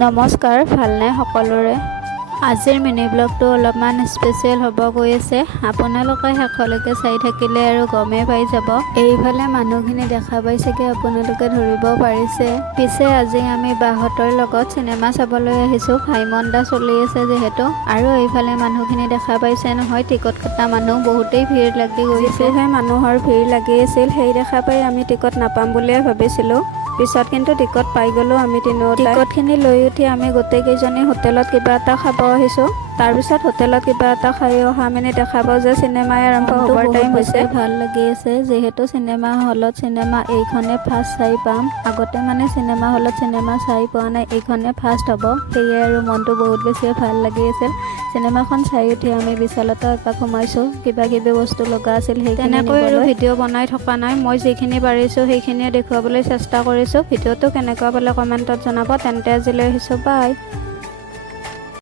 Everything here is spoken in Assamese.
নমস্কাৰ, ভালনে সকলোৰে। আজিৰ মিনি ব্লগটো অলপমান স্পেচিয়েল হ'ব গৈ আছে। আপোনালোকে শেষলৈকে চাই থাকিলে আৰু গমেই পাই যাব। এইফালে মানুহখিনি দেখা পাই চাগে আপোনালোকে ধৰিব পাৰিছে। পিছে আজি আমি বাহঁতৰ লগত চিনেমা চাবলৈ আহিছোঁ। ভাইমন দা চলি আছে যিহেতু। আৰু এইফালে মানুহখিনি দেখা পাইছে নহয়, টিকট কটা মানুহ বহুতেই ভিৰ লাগি গৈছে। মানুহৰ ভিৰ লাগি আছিল, সেই দেখা পাই আমি টিকট নাপাম বুলিয়ে ভাবিছিলোঁ। পিছত কিন্তু টিকট পাই গ'লোঁ আমি তিনিওটাই। টিকটখিনি লৈ উঠি আমি গোটেইকেইজনী হোটেলত কিবা এটা খাব আহিছোঁ। তাৰপিছত হোটেলত কিবা এটা খাই অহা মানে দেখা পাওঁ যে চিনেমাই আৰম্ভ হ'বৰ টাইম হৈছে। ভাল লাগি আছে যিহেতু চিনেমা হলত চিনেমা এইখনে ফাৰ্ষ্ট চাই পাম। আগতে মানে চিনেমা হলত চিনেমা চাই পোৱা নাই, এইখনে ফাৰ্ষ্ট হ'ব। সেয়ে আৰু মনটো বহুত বেছি ভাল লাগি আছিল। চিনেমাখন চাই উঠি আমি বিশালতো এপাক সোমাইছোঁ, কিবা কিবি বস্তু লগা আছিল সেইখিনি তেনেকৈ আৰু ভিডিঅ' বনাই থকা নাই। মই যিখিনি পাৰিছোঁ সেইখিনিয়ে দেখুৱাবলৈ চেষ্টা কৰিছোঁ। ভিডিঅ'টো কেনেকুৱা পালে কমেণ্টত জনাব। তেন্তে আজিলৈ আহিছোঁ, বাই।